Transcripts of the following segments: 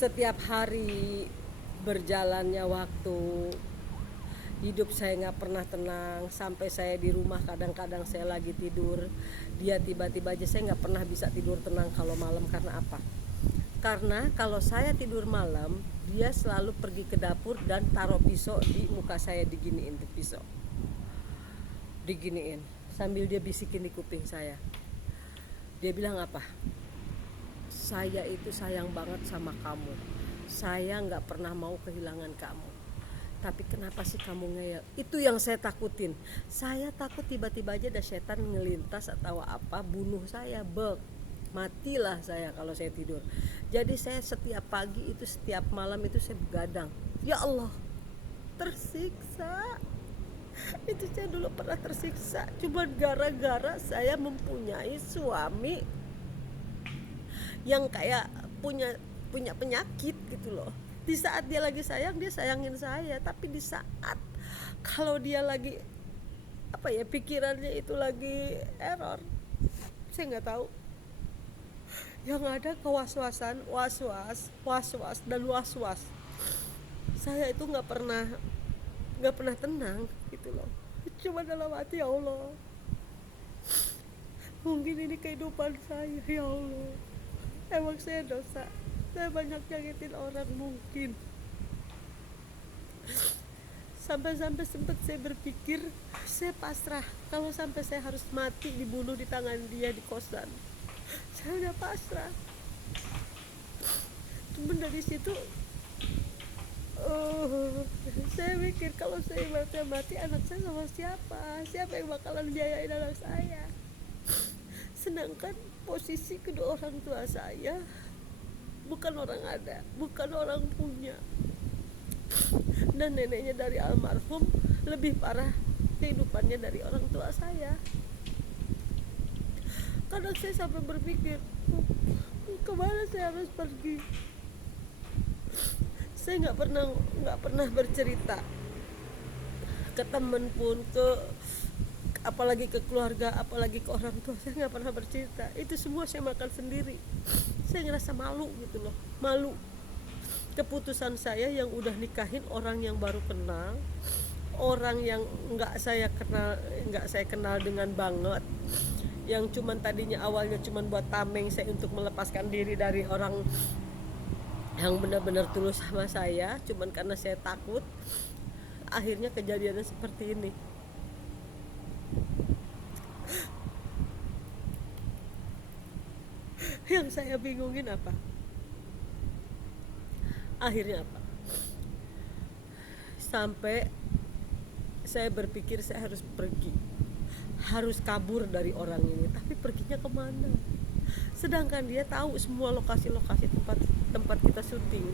Setiap hari berjalannya waktu, hidup saya nggak pernah tenang. Sampai saya di rumah kadang-kadang saya lagi tidur, dia tiba-tiba aja, saya nggak pernah bisa tidur tenang kalau malam. Karena apa? Karena kalau saya tidur malam, dia selalu pergi ke dapur dan taruh pisau di muka saya, diginiin tuh pisau, diginiin sambil dia bisikin di kuping saya. Dia bilang apa? Saya itu sayang banget sama kamu, saya nggak pernah mau kehilangan kamu, tapi kenapa sih kamu ngeyel? Itu yang saya takutin. Saya takut tiba-tiba aja ada setan ngelintas atau apa bunuh saya. Matilah saya kalau saya tidur. Jadi saya setiap pagi itu, setiap malam itu saya begadang. Ya Allah, tersiksa. Itu saya dulu pernah tersiksa cuma gara-gara saya mempunyai suami yang kayak punya punya penyakit gitu loh. Di saat dia lagi sayang, dia sayangin saya, tapi di saat kalau dia lagi apa ya, pikirannya itu lagi error, saya nggak tahu. Yang ada kewaswasan, was-was dan was-was. Saya itu nggak pernah tenang gitu loh. Cuma dalam hati, ya Allah, mungkin ini kehidupan saya. Ya Allah, emang saya dosa, saya banyak nyakitin orang mungkin. Sampai-sampai sempat saya berpikir, saya pasrah. Kalau sampai saya harus mati dibunuh di tangan dia di kosan, saya udah pasrah. Cuman dari situ saya mikir, kalau saya mati, anak saya sama siapa yang bakalan biayain anak saya? Sedangkan posisi kedua orang tua saya bukan orang ada, bukan orang punya, dan neneknya dari almarhum lebih parah kehidupannya dari orang tua saya. Kadang saya sampai berpikir, kemana saya harus pergi? Saya nggak pernah bercerita ke temen pun, apalagi ke keluarga, apalagi ke orang tua. Saya nggak pernah bercerita. Itu semua saya makan sendiri. Saya ngerasa malu gitu loh, malu keputusan saya yang udah nikahin orang yang baru kenal, orang yang nggak saya kenal dengan banget, yang cuman tadinya awalnya cuman buat tameng saya untuk melepaskan diri dari orang yang benar-benar tulus sama saya, cuman karena saya takut. Akhirnya kejadiannya seperti ini. Yang saya bingungin apa? Akhirnya apa? Sampai saya berpikir saya harus pergi, harus kabur dari orang ini. Tapi perginya kemana? Sedangkan dia tahu semua lokasi-lokasi tempat kita syuting.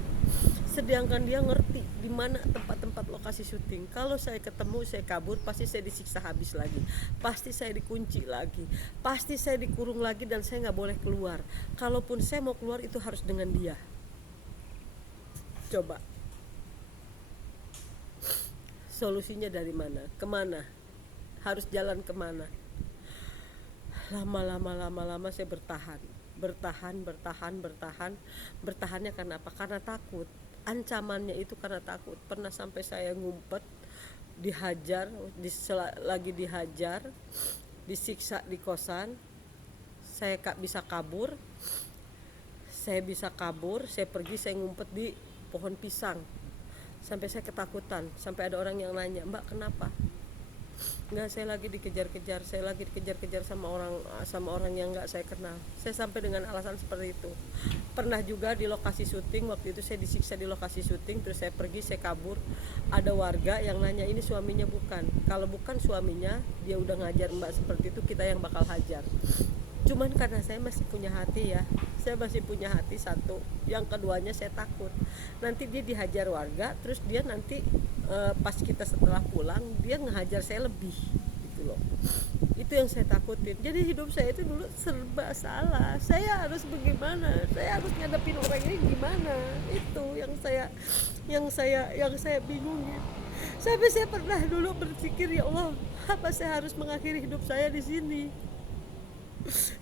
Sedangkan dia ngerti di mana tempat-tempat lokasi syuting. Kalau saya ketemu, saya kabur, pasti saya disiksa habis lagi, pasti saya dikunci lagi, pasti saya dikurung lagi, dan saya nggak boleh keluar. Kalaupun saya mau keluar, itu harus dengan dia. Coba, solusinya dari mana? Kemana? Harus jalan kemana? Lama-lama saya bertahannya karena apa? Karena takut. Ancamannya itu karena takut. Pernah sampai saya ngumpet, dihajar, lagi dihajar, disiksa di kosan. Saya bisa kabur, saya pergi, saya ngumpet di pohon pisang. Sampai saya ketakutan, sampai ada orang yang nanya, "Mbak, kenapa?" Nggak, saya lagi dikejar-kejar sama orang yang nggak saya kenal. Saya sampai dengan alasan seperti itu. Pernah juga di lokasi syuting, waktu itu saya disiksa di lokasi syuting, terus saya pergi, saya kabur. Ada warga yang nanya, "Ini suaminya bukan?" Kalau bukan suaminya, dia udah ngajar Mbak seperti itu, kita yang bakal hajar. Cuman karena saya masih punya hati ya, saya masih punya hati satu. Yang keduanya, saya takut nanti dia dihajar warga, terus dia nanti pas kita setelah pulang, dia ngehajar saya lebih gitu loh. Itu yang saya takutin. Jadi hidup saya itu dulu serba salah. Saya harus bagaimana? Saya harus ngadepin orang ini gimana? Itu yang saya bingungin. Sampai saya pernah dulu berpikir, ya Allah, apa saya harus mengakhiri hidup saya di sini?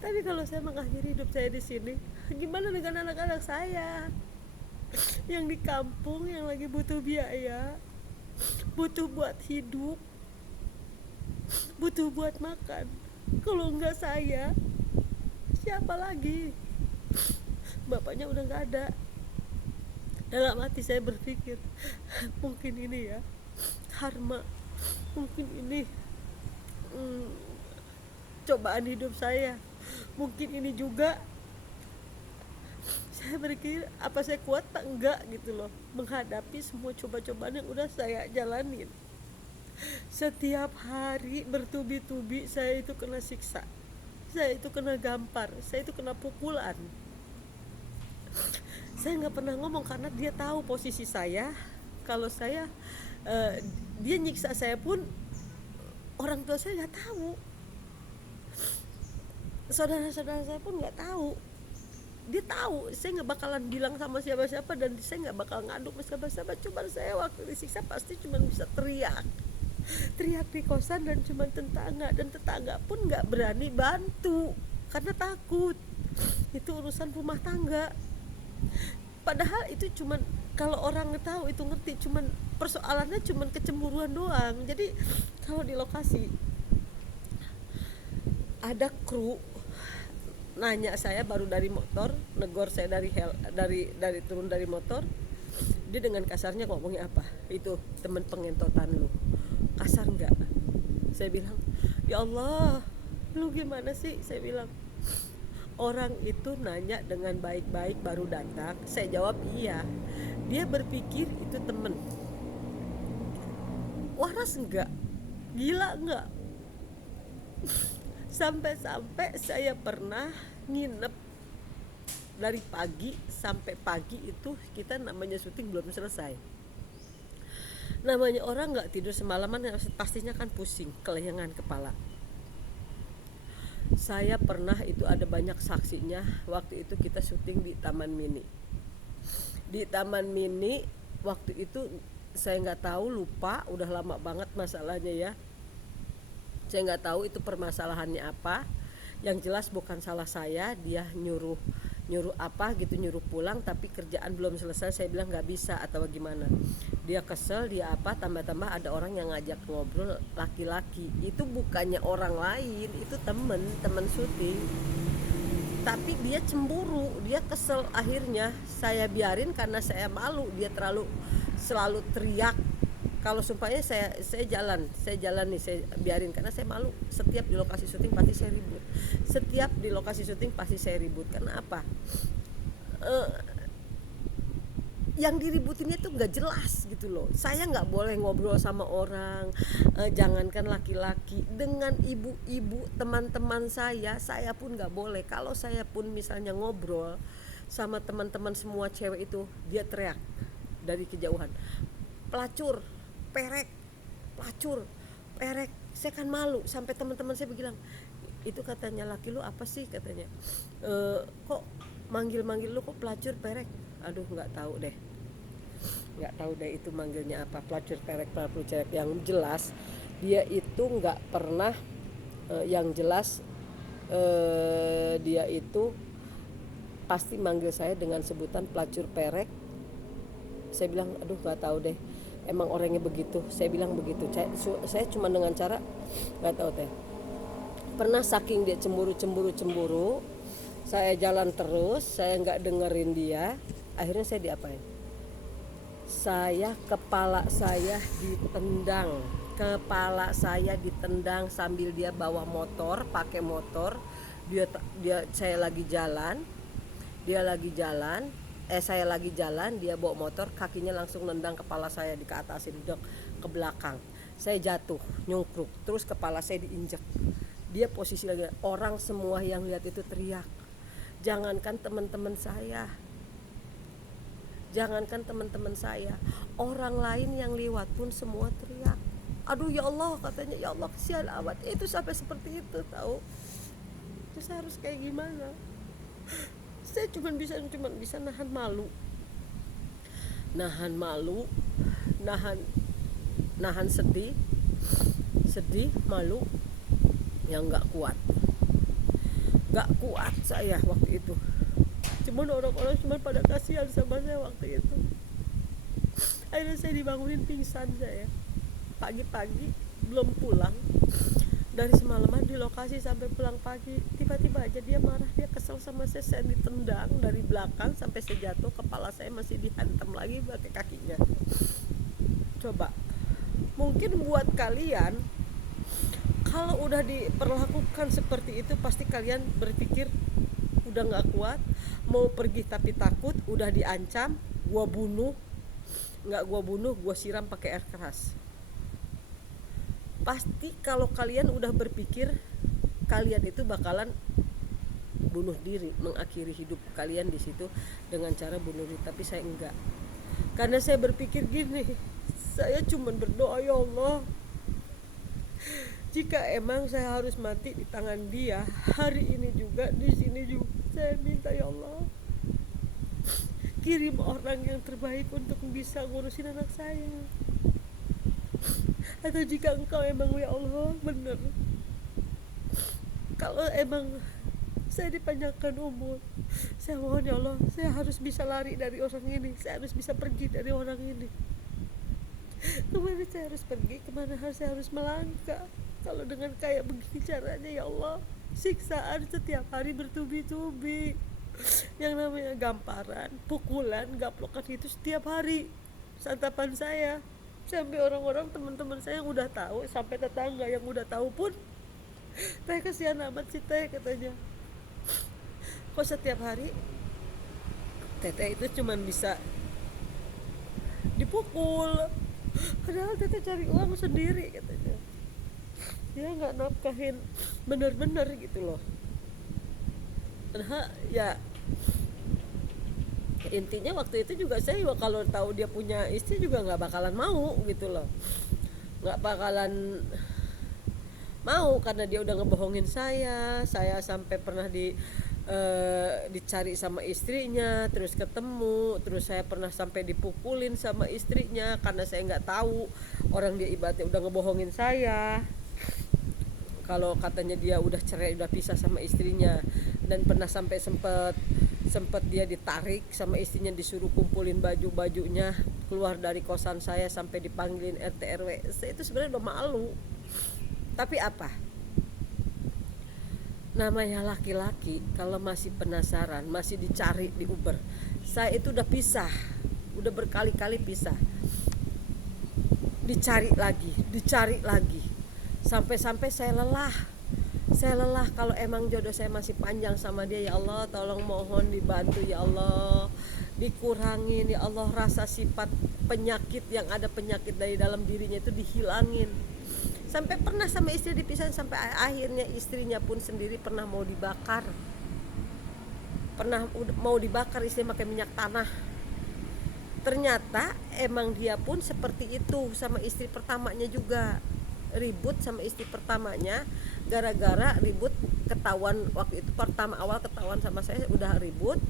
Tapi kalau saya mengakhiri hidup saya di sini, gimana dengan anak-anak saya? yang di kampung yang lagi butuh biaya, butuh buat hidup, butuh buat makan. Kalau nggak saya, siapa lagi? Bapaknya udah nggak ada. Dalam hati saya berpikir, mungkin ini ya karma, mungkin ini hmm, cobaan hidup saya, mungkin ini juga. Saya berpikir apa saya kuat tak enggak gitu loh menghadapi semua coba-cobaan yang udah saya jalanin. Setiap hari bertubi-tubi saya itu kena siksa, saya itu kena gampar, saya itu kena pukulan. Saya nggak pernah ngomong karena dia tahu posisi saya. Kalau saya dia nyiksa saya pun orang tua saya nggak tahu, saudara-saudara saya pun nggak tahu. Dia tahu saya nggak bakalan bilang sama siapa-siapa dan saya nggak bakal ngadu sama siapa-siapa. Cuma saya waktu disiksa pasti cuma bisa teriak di kosan dan cuma tetangga, dan tetangga pun nggak berani bantu karena takut. Itu urusan rumah tangga. Padahal itu cuman kalau orang tahu itu ngerti, cuman persoalannya cuman kecemburuan doang. Jadi kalau di lokasi ada kru nanya saya baru dari motor, negor saya dari turun dari motor. Dia dengan kasarnya ngomongnya apa? Itu temen pengentotan lu. Kasar nggak? Saya bilang, ya Allah, lu gimana sih? Saya bilang, orang itu nanya dengan baik-baik baru datang. Saya jawab iya. Dia berpikir itu temen. Waras enggak? Gila enggak? Sampai-sampai saya pernah nginep dari pagi sampai pagi. Itu kita namanya syuting belum selesai. Namanya orang nggak tidur semalaman pastinya kan pusing, kelayangan kepala. Saya pernah, itu ada banyak saksinya. Waktu itu kita syuting di Taman Mini. Di Taman Mini waktu itu saya nggak tahu, lupa, udah lama banget masalahnya ya. Saya nggak tahu itu permasalahannya apa. Yang jelas bukan salah saya, dia nyuruh apa gitu, nyuruh pulang tapi kerjaan belum selesai. Saya bilang nggak bisa atau gimana. Dia kesel, dia apa, tambah-tambah ada orang yang ngajak ngobrol, laki-laki. Itu bukannya orang lain, itu temen syuting. Tapi dia cemburu, dia kesel. Akhirnya saya biarin karena saya malu. Dia selalu teriak. Kalau sumpahnya saya jalan nih, saya biarin karena saya malu. Setiap di lokasi syuting pasti saya ribut. Setiap di lokasi syuting pasti saya ribut. Karena apa? Yang diributinnya tuh nggak jelas gitu loh. Saya nggak boleh ngobrol sama orang, jangankan laki-laki, dengan ibu-ibu teman-teman saya pun nggak boleh. Kalau saya pun misalnya ngobrol sama teman-teman semua cewek itu, dia teriak dari kejauhan, pelacur, perek. Saya kan malu, sampai teman-teman saya bilang, itu katanya laki lu apa sih katanya, kok manggil lu kok pelacur, perek. Aduh nggak tahu deh itu manggilnya apa, pelacur, perek, pelacur, perek. Yang jelas dia itu nggak pernah, yang jelas dia itu pasti manggil saya dengan sebutan pelacur, perek. Saya bilang aduh nggak tahu deh, emang orangnya begitu. Saya bilang begitu. Saya cuma dengan cara nggak tahu deh. Pernah saking dia cemburu, saya jalan terus, saya nggak dengerin dia. Akhirnya saya diapain? Kepala saya ditendang sambil dia bawa motor, pakai motor. Saya lagi jalan, saya lagi jalan, dia bawa motor, kakinya langsung nendang kepala saya, di keatasin ke belakang. Saya jatuh, nyungkruk, terus kepala saya diinjak. Dia posisi lagi, orang semua yang lihat itu teriak. Jangankan teman-teman saya, orang lain yang lewat pun semua teriak. Aduh ya Allah, katanya, ya Allah kesian amat. Itu sampai seperti itu, tahu. Terus harus kayak gimana? Saya cuma bisa nahan malu, nahan sedih, malu, yang nggak kuat saya waktu itu. cuman orang-orang cuma pada kasihan sama saya waktu itu. Akhirnya saya dibangunin pingsan saya pagi-pagi, belum pulang dari semalaman di lokasi sampai pulang pagi. Tiba-tiba aja dia marah, dia kesel sama saya ditendang dari belakang sampai saya jatuh, kepala saya masih dihantam lagi pakai kakinya. Coba, mungkin buat kalian kalau udah diperlakukan seperti itu pasti kalian berpikir udah gak kuat, mau pergi tapi takut, udah diancam, gua bunuh. Gak gua bunuh, gua siram pakai air keras. Pasti kalau kalian udah berpikir kalian itu bakalan bunuh diri, mengakhiri hidup kalian di situ dengan cara bunuh diri. Tapi saya enggak, karena saya berpikir gini, saya cuma berdoa, ya Allah, jika emang saya harus mati di tangan dia hari ini juga, di sini juga, saya minta ya Allah kirim orang yang terbaik untuk bisa ngurusin anak saya. Atau jika engkau emang ya Allah benar, kalau emang saya dipanjangkan umur, saya mohon ya Allah, saya harus bisa lari dari orang ini, saya harus bisa pergi dari orang ini. Kemana saya harus pergi, kemana saya harus melangkah kalau dengan kayak begini caranya ya Allah. Siksaan setiap hari bertubi-tubi, yang namanya gamparan, pukulan, gaplokan itu setiap hari santapan saya. Sampai orang-orang teman-teman saya yang udah tahu, sampai tetangga yang udah tahu pun, teh kasihan amat sih teh, katanya, kok setiap hari teteh itu cuman bisa dipukul, padahal teteh cari uang sendiri, katanya. Dia nggak nafkahin bener-bener gitu loh. Padahal ya intinya waktu itu juga saya kalau tahu dia punya istri juga nggak bakalan mau gitu loh, nggak bakalan mau, karena dia udah ngebohongin saya sampai pernah dicari sama istrinya, terus ketemu, terus saya pernah sampai dipukulin sama istrinya karena saya nggak tahu orang dia ibaratnya udah ngebohongin saya kalau katanya dia udah cerai, udah pisah sama istrinya. Dan pernah sampai sempet dia ditarik sama istrinya, disuruh kumpulin baju-bajunya keluar dari kosan saya sampai dipanggilin RT RW. Saya itu sebenarnya udah malu, tapi apa, namanya laki-laki kalau masih penasaran, masih dicari di Uber. Saya itu udah pisah, udah berkali-kali pisah, dicari lagi sampai-sampai saya lelah kalau emang jodoh saya masih panjang sama dia. Ya Allah, tolong mohon dibantu ya Allah, dikurangin ya Allah rasa sifat penyakit yang ada, penyakit dari dalam dirinya itu dihilangin. Sampai pernah sama istri dipisah, sampai akhirnya istrinya pun sendiri pernah mau dibakar, istri pakai minyak tanah. Ternyata emang dia pun seperti itu sama istri pertamanya juga, ribut sama istri pertamanya, gara-gara ribut ketahuan waktu itu awal ketahuan sama saya, udah ribut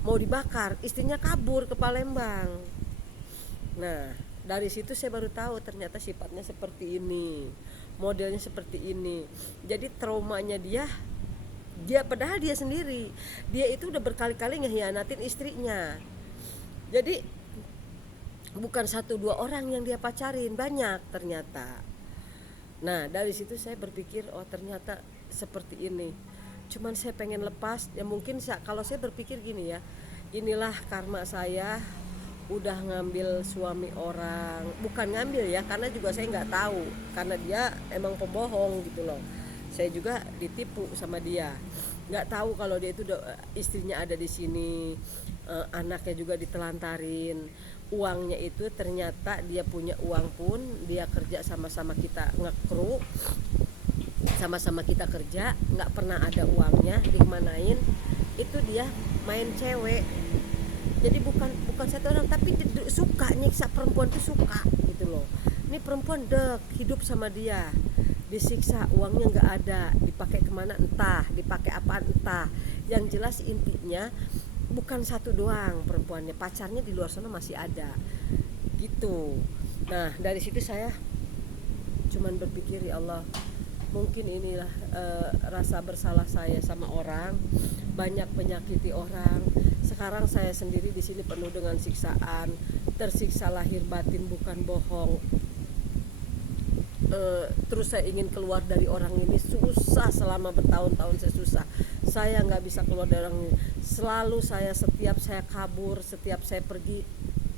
mau dibakar, istrinya kabur ke Palembang. Nah dari situ saya baru tahu ternyata sifatnya seperti ini, modelnya seperti ini. Jadi traumanya dia padahal dia sendiri, dia itu udah berkali-kali ngehianatin istrinya. Jadi bukan 1-2 orang yang dia pacarin, banyak ternyata. Nah dari situ saya berpikir, oh ternyata seperti ini. Cuman saya pengen lepas. Ya mungkin kalau saya berpikir gini ya, inilah karma saya udah ngambil suami orang. Bukan ngambil ya, karena juga saya nggak tahu, karena dia emang pembohong gitu loh. Saya juga ditipu sama dia, nggak tahu kalau dia itu istrinya ada di sini, anaknya juga ditelantarin. Uangnya itu ternyata dia punya uang pun, dia kerja sama-sama kita ngekru, sama-sama kita kerja, nggak pernah ada uangnya dikemanain. Itu dia main cewek. Jadi bukan satu orang, tapi suka nyiksa perempuan tuh, suka gitu loh. Ini perempuan hidup sama dia, disiksa, uangnya nggak ada, dipakai kemana entah, dipakai apa entah. Yang jelas intinya bukan satu doang perempuannya, pacarnya di luar sana masih ada gitu. Nah dari situ saya cuman berpikir, ya Allah, mungkin inilah rasa bersalah saya sama orang, banyak menyakiti orang. Sekarang saya sendiri di sini penuh dengan siksaan, tersiksa lahir batin, bukan bohong. Terus saya ingin keluar dari orang ini, susah selama bertahun-tahun saya susah. Saya nggak bisa keluar dari orang ini. Selalu setiap saya kabur, setiap saya pergi,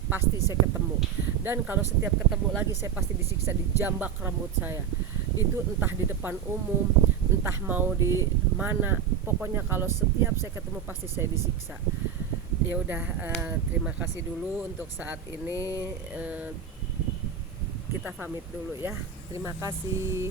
pasti saya ketemu. Dan kalau setiap ketemu lagi, saya pasti disiksa, dijambak rambut saya. Itu entah di depan umum, entah mau di mana. Pokoknya kalau setiap saya ketemu pasti saya disiksa. Ya udah, terima kasih dulu untuk saat ini. Kita pamit dulu ya. Terima kasih.